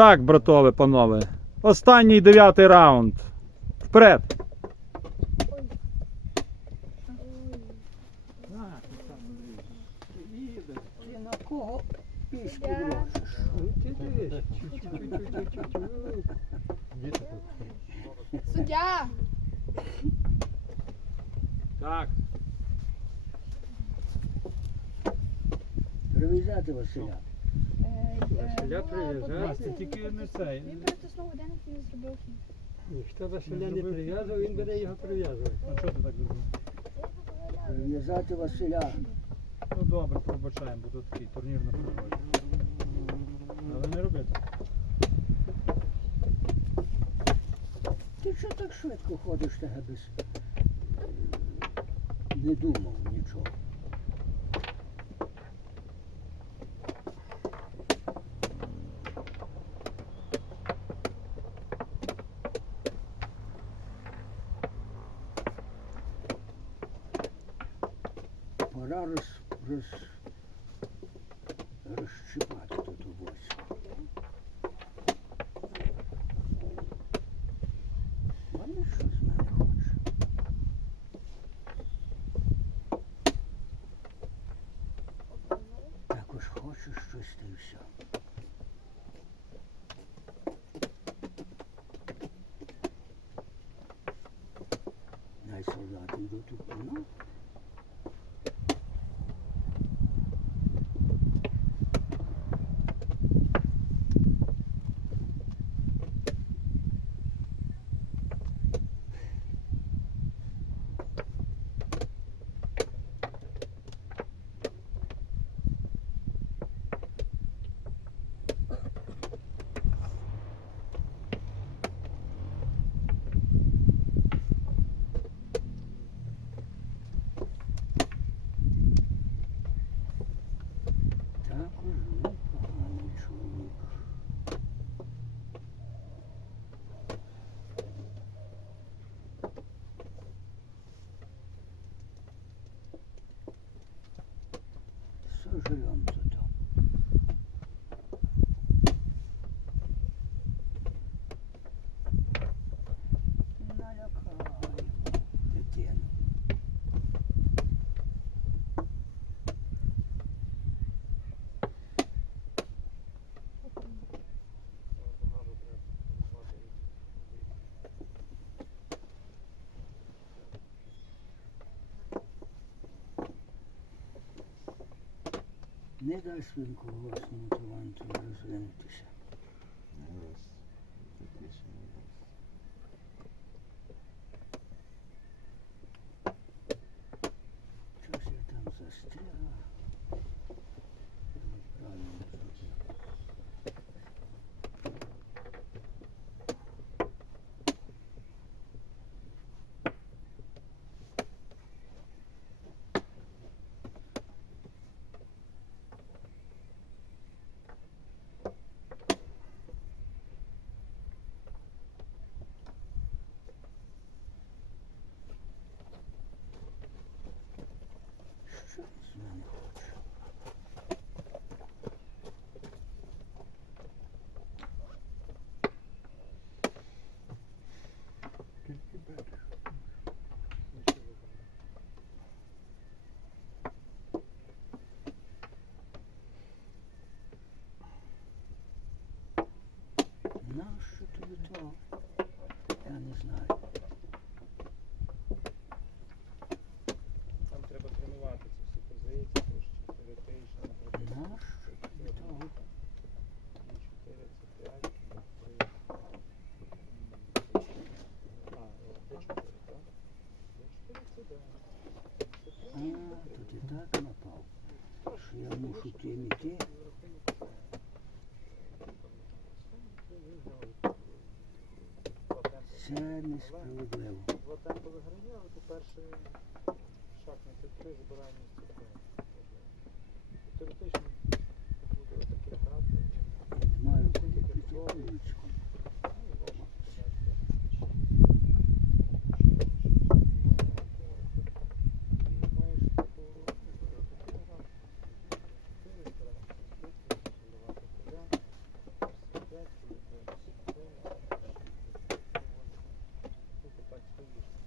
Так, братове, панове. Останній дев'ятий раунд. Вперед. Кого пішку. Суддя! Так. Привізати Василя. Василя прив'язати? Це тільки не цей. Він перетиснув годинник і не зробив хід. Ніхто Василя не прив'язував, він буде його прив'язувати. А чого ти так думаєш? Прив'язати Василя. Ну добре, пробачаємо, бо тут такий турнір на природі. Але не роби так. Ти що так швидко ходиш тебе без... Не думав нічого. Пора роз, роз, розщипати тут боці. Вони що з мене хоче? Також хочу щось й все. Най йдуть у ну, Не дасть він колгосному таланту розвинутися. Щось я там застряг. Правильно зробив. Що він з мене хоче? Нащо тобі то? Я не знаю. Там треба тренувати ці всі позиції, трошки теоретично, наприклад. Нащо тобі то? 4, це 5, 3. А, Д4, так? Д4 це да. Це А, то ти так напав, що я мушу тим іти. Це несправедливо. Два темпи виграє, але по перший шаг на Т3 забирає місце. Теоретично буде таке грати. Я не маю куди піти вуличком. Thank you. полюсь. То, що ти там От тут вже, і е, чим- ми з тобою чим біда. дивилися, то вже зовсім інше.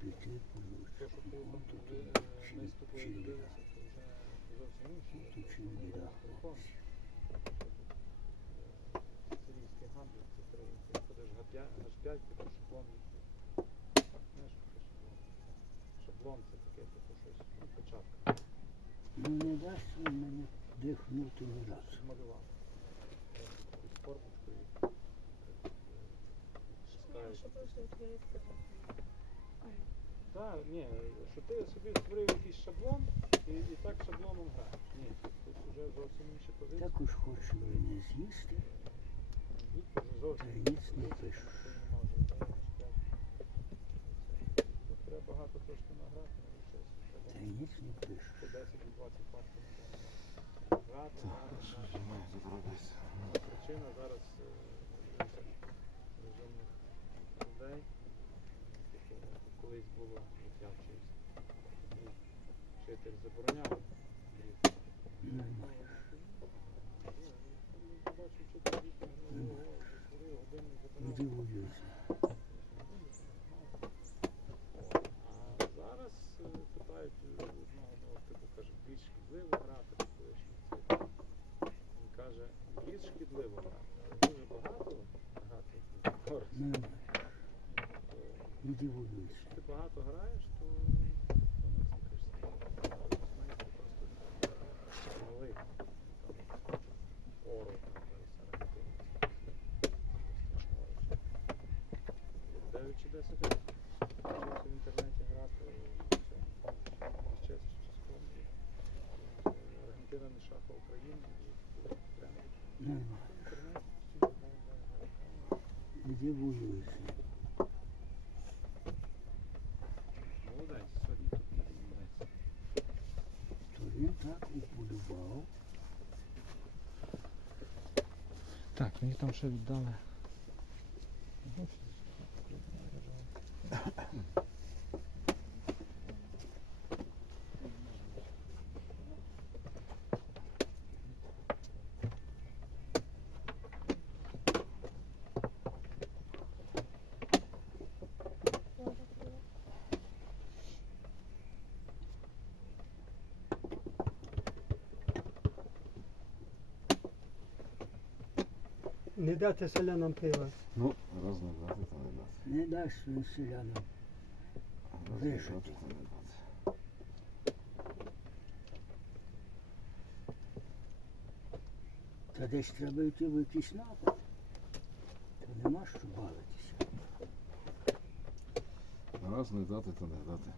Тут чим Сирійський гамбл, це три. Ти ходиш Г5, H5, типу шаблон. Знаєш, шаблон? Це таке, щось, ну, початка. Не дасть він мені дихнути. Змалював. Якусь формочку і. Що просто. Так, ні, що ти собі створив якийсь шаблон і, і так шаблоном граєш. Ні, тут вже зовсім інші позиції. Також хочу мене з'їсти, зовсім та ніц не. Тут треба багато трошки награти, але щось Та ніц не пишу. по 10 і 20 партій не. Грати. Причина зараз е, розумних людей. Колись було, як я. Вчитель забороняв. дріб. Нормально. Бачу, вчитель дійсно, ну, о, Не забороняв. А зараз е, питають одного типу, каже, більш шкідливо грати колишній. Він каже, більш шкідливо грати, але дуже багато грати корисно. Не дивуюся. Якщо ти багато граєш, то, малий. Ору, Дев'ять чи 10 років. В інтернеті грати не шаха України. І прямо. Не дивуюся. Молодець, сьогодні тут не молодець. То він так уподобав. Так, мені там ще віддали. Не дати селянам пива. Ну, раз не дати, то не дати. Не дасть він селянам. Раз не Вижити. дати, то не дати. Та десь треба йти в якийсь напад. То нема що бавитися. Раз не дати, то не дати.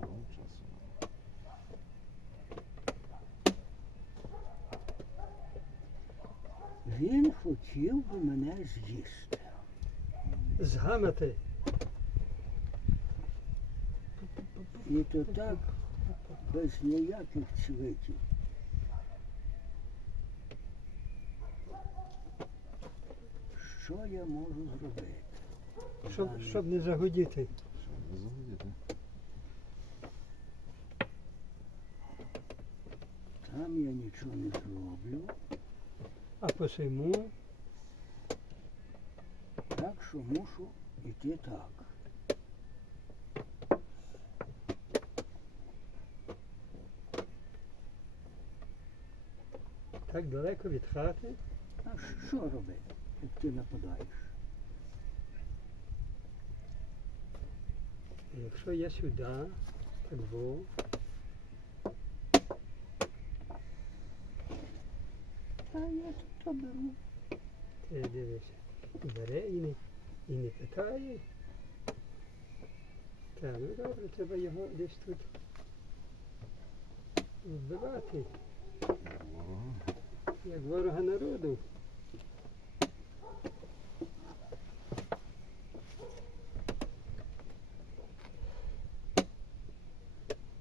Ну, часу нема. Він хотів би мене з'їсти. Згамати. І то так без ніяких цвиків. Що я можу зробити? Щоб, щоб не загудіти. Що не загодіти? Там я нічого не зроблю, А посему так що мушу йти так. так далеко від хати. А що робити, як ти нападаєш? Якщо я сюди, так во. А я то беру. Ти дивишся. Бере і не, і не питає. Так, ну добре, треба його десь тут вбивати, як ворога народу.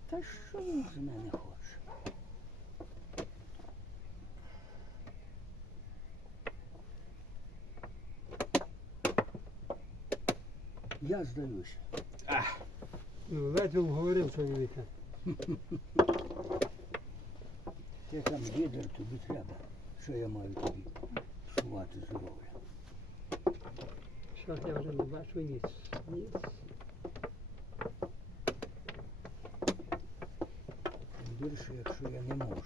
Та що він з мене хоче? Я здаюся. Ну, ледь він говорив чоловіка. Ти там лідер, тобі треба. Що я маю тобі сувати здоров'я? Що я вже не бачу ніц. Ніц. Більше, якщо я не можу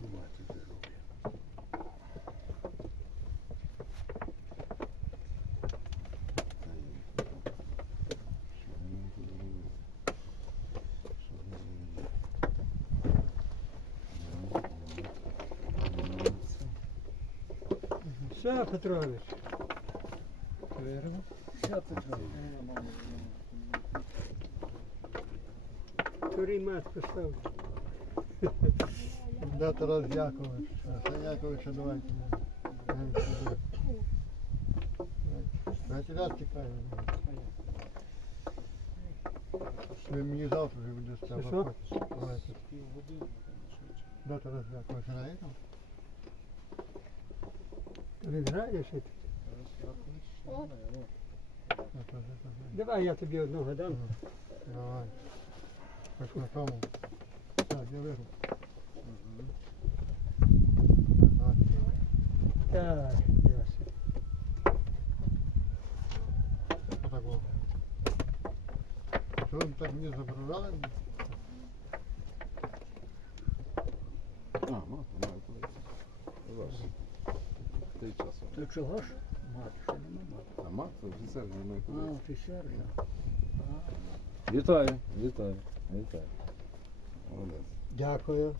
сувати здоров'я. Та й- Що я маю тут робити? Що я маю робити? Ну, Петрович. Петрович. Турій мат поставив. Да, Тарас Якович. Це Яковича давайте. Третій раз тікає. Ви мені завтра вже буде Що, треба. що? Давайте. Да, Тарас Якович грає там? Він грає ще. О. Да, Тарас Якович грає. Давай я тобі одного дам. Давай. Хоч на тому. Так, я виграв. Так, Так, ясно. Отако. Що ви так мені забрали? А, мати, маю Зараз. Ти. То чого ж? Мати, ще нема мати. А мат офіцер не має А, кудись. офіцер, да. Вітаю, вітаю, вітаю. Молодець. Дякую.